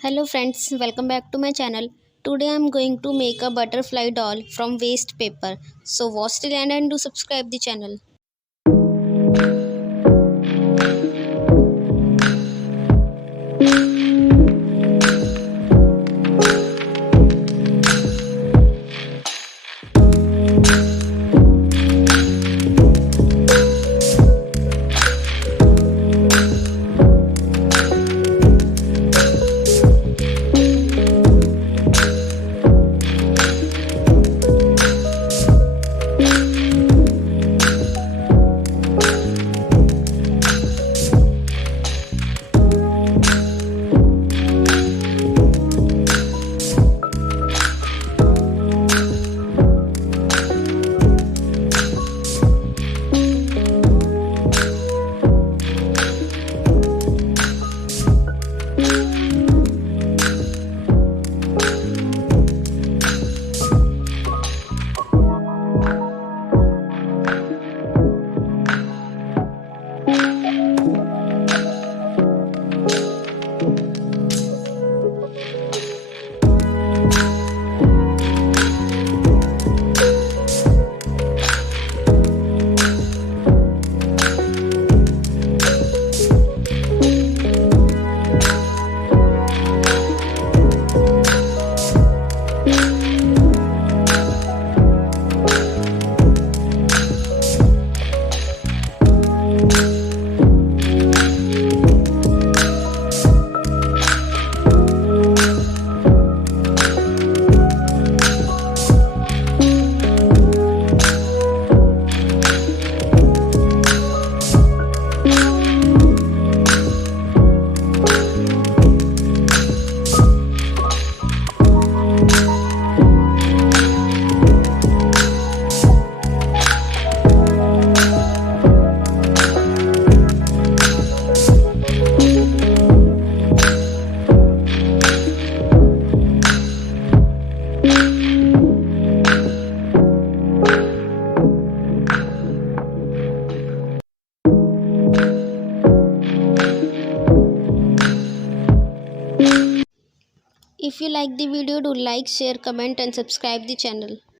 Hello friends, welcome back to my channel. Today I am going to make a butterfly doll from waste paper. So watch till end and do subscribe the channel. If you like the video, do like, share, comment and subscribe the channel.